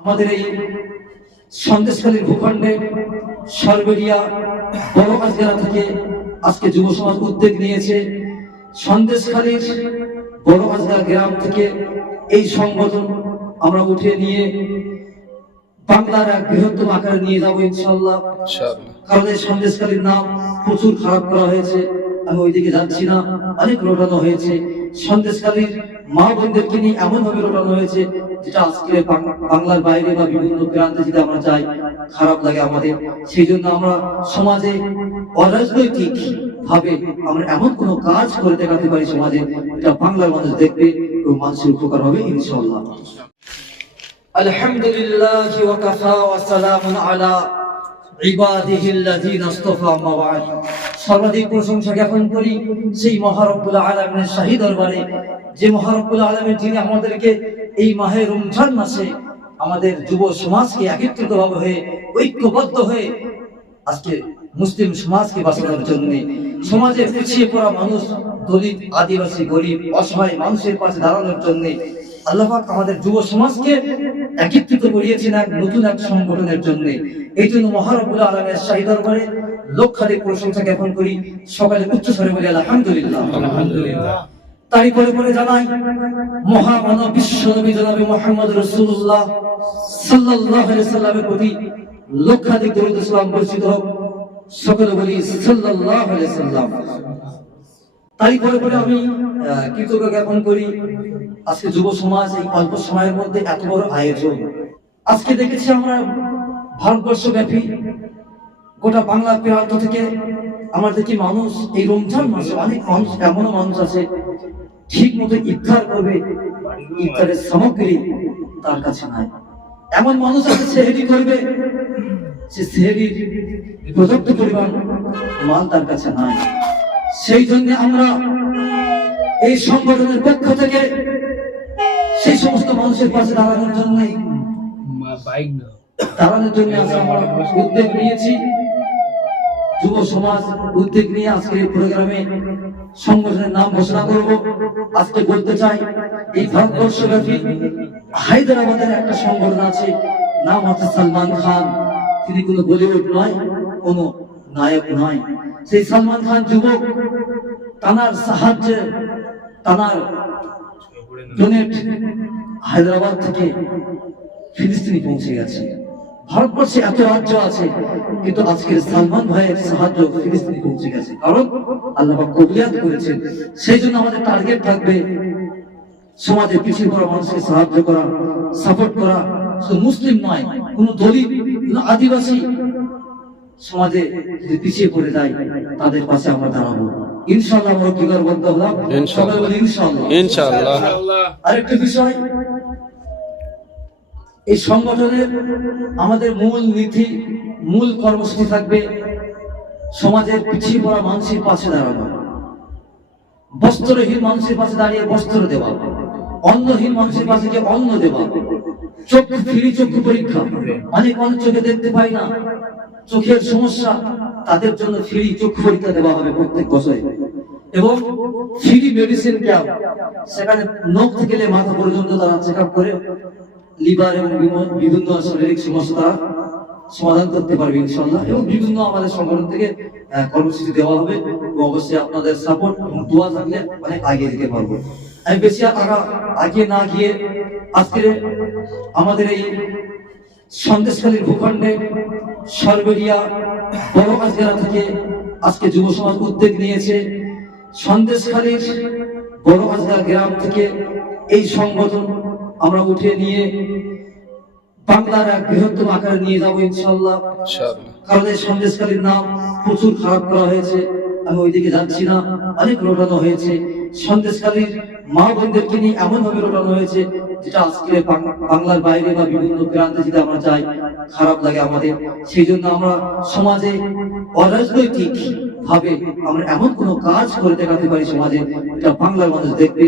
আমাদের এই সন্দেশখালীর ভূখণ্ডে সরবেরিয়া বড় জেলা থেকে আজকে যুব সমাজ উদ্যোগ নিয়েছে। সন্দেশখালীর বড় আজগা গ্রাম থেকে এই সংগঠন আমরা উঠে নিয়ে বাংলার এক বৃহত্তম আকারে নিয়ে যাব ইনশাল্লাহ কারণ এই সন্দেশকালীর নাম প্রচুর খারাপ করা হয়েছে। আমি ওইদিকে যাচ্ছি না। অনেক রোটানো হয়েছে। সন্দেশকালীর মা বোনদেরকে নিয়ে এমন ভাবে রোটানো হয়েছে, যেটা আজকে বাংলার বাইরে বা বিভিন্ন প্রান্তে যদি আমরা যাই, খারাপ লাগে আমাদের। সেই জন্য আমরা সমাজে অরাজনৈতিক ভাবে আমরা এমন কোনো কাজ করে দেখাতে পারি সমাজে, যেটা বাংলার মানুষ দেখবে এবং মানুষের উপকার হবে ইনশাল্লাহ আলহামদুলিল্লাহ ওয়া ওয়া সালামুন আলা সর্বাধিক প্রশংসা জ্ঞাপন করি সেই মহারব্বুল আলমের শাহী দরবারে যে মহারব্বুল আলমের যিনি আমাদেরকে এই মাহে রমজান মাসে আমাদের যুব সমাজকে একত্রিত ভাবে হয়ে, ঐক্যবদ্ধ হয়ে আজকে মুসলিম সমাজকে বাঁচানোর জন্য সমাজে পিছিয়ে পড়া মানুষ, দলিত, আদিবাসী, গরিব, অসহায় মানুষের পাশে দাঁড়ানোর জন্য আল্লাহ পাক আমাদের যুব সমাজকে একত্রিত করিয়েছেন এক নতুন এক সংগঠনের জন্য। এই জন্য আলমের শাহী দরবারে লক্ষাধিক প্রশংসা জ্ঞাপন করি। সকালে উচ্চ স্বরে বলি আলহামদুলিল্লাহ। আলহামদুলিল্লাহ। তারই পরে পরে জানাই মহামানব জনাবে মোহাম্মদ রসুল্লাহ আলাইহি সাল্লামের প্রতি লক্ষাধিক দরুদ বর্ষিত হোক। সকলে বলি আলাইহি সাল্লাম। তারই পরে পরে আমি কৃতজ্ঞ জ্ঞাপন করি আজকে যুব সমাজ এই অল্প সময়ের মধ্যে এত বড় আয়োজন। আজকে দেখেছি আমরা ভারতবর্ষ ব্যাপী গোটা বাংলা প্রান্ত থেকে আমার দেখি মানুষ এই রমজান মাসে অনেক মানুষ, এমনও মানুষ আছে ঠিক মতো ইফতার করবে, ইফতারের সামগ্রী তার কাছে নাই। এমন মানুষ আছে সেহেরি করবে সে সেহেরির পর্যাপ্ত পরিমাণ মাল তার কাছে নাই। সেই জন্য আমরা এই সংগঠনের পক্ষ থেকে সেই সমস্ত মানুষের পাশে দাঁড়ানোর জন্যই বাইক না দাঁড়ানোর জন্য আজকে আমরা উদ্যোগ নিয়েছি। যুব সমাজ উদ্যোগ নিয়ে আজকে প্রোগ্রামে সংগঠনের নাম ঘোষণা করব। আজকে বলতে চাই, এই ভারতবর্ষব্যাপী হায়দ্রাবাদের একটা সংগঠন আছে, নাম হচ্ছে সালমান খান। তিনি কোনো বলিউড নয়, কোনো নায়ক নয়। সেই সালমান খান যুবক, তানার সাহায্যে তানার ডোনেট হায়দ্রাবাদ থেকে ফিলিস্তিনি পৌঁছে গেছে। ভারতবর্ষে এত রাজ্য আছে কিন্তু আজকের সালমান ভাইয়ের সাহায্য ফিলিস্তিনি পৌঁছে গেছে। কারণ আল্লাহ পাক কবুলিয়াত করেছেন। সেই জন্য আমাদের টার্গেট থাকবে সমাজে পিছিয়ে পড়া মানুষকে সাহায্য করা সাপোর্ট করা। শুধু মুসলিম নয় কোন দলিত কোন আদিবাসী সমাজে যদি পিছিয়ে পড়ে যায় তাদের পাশে আমরা দাঁড়াবো। ইনশাআল্লাহ আমরা কি বলি ইনশাআল্লাহ। ইনশাআল্লাহ। আরেকটা বিষয় এই সংগঠনের আমাদের মূল নীতি, মূল কর্মসূচি থাকবে সমাজের পিছিয়ে পড়া মানুষের পাশে দাঁড়ানো। বস্ত্রহীন মানুষের পাশে দাঁড়িয়ে বস্ত্র দেওয়া। অন্নহীন মানুষের পাশে গিয়ে অন্ন দেওয়া। চক্ষু ফিরি চক্ষু পরীক্ষা। অনেক মানুষ চোখে দেখতে পায় না। চোখের সমস্যা, তাদের জন্য ফ্রি চক্ষু পরীক্ষা দেওয়া হবে প্রত্যেক বছরে। এবং ফ্রি মেডিসিন ক্যাম্প সেখানে নখ থেকে মাথা পর্যন্ত তারা চেক করে লিভার এবং বিভিন্ন- শারীরিক সমস্যা সমাধান করতে পারবে ইনশাল্লাহ এবং বিভিন্ন আমাদের সংগঠন থেকে কর্মসূচি দেওয়া হবে অবশ্যই আপনাদের সাপোর্ট এবং দোয়া থাকলে অনেক আগে দিতে পারব। আমি বেশি আগা আগে না গিয়ে আজকে আমাদের এই সন্দেশখালীর ভূখণ্ডে সরবেরিয়া বড় জেলা থেকে আজকে যুব সমাজ উদ্যোগ নিয়েছে, সন্দেশখালীর বড় জেলা গ্রাম থেকে এই সংগঠন আমরা উঠে নিয়ে বাংলার এক বৃহত্তম আকারে নিয়ে যাব ইনশাল্লাহ কারণ এই সন্দেশকালীর নাম প্রচুর খারাপ করা হয়েছে। আমি ওইদিকে যাচ্ছি না অনেক রোটানো হয়েছে। সন্দেশকালীর মা বোনদেরকে নিয়ে এমন ভাবে রোটানো হয়েছে যেটা আজকে বাংলার বাইরে বা বিভিন্ন প্রান্তে যদি আমরা যাই খারাপ লাগে আমাদের। সেই জন্য আমরা সমাজে অরাজনৈতিক ভাবে আমরা এমন কোনো কাজ করে দেখাতে পারি সমাজে এটা বাংলার মানুষ দেখবে।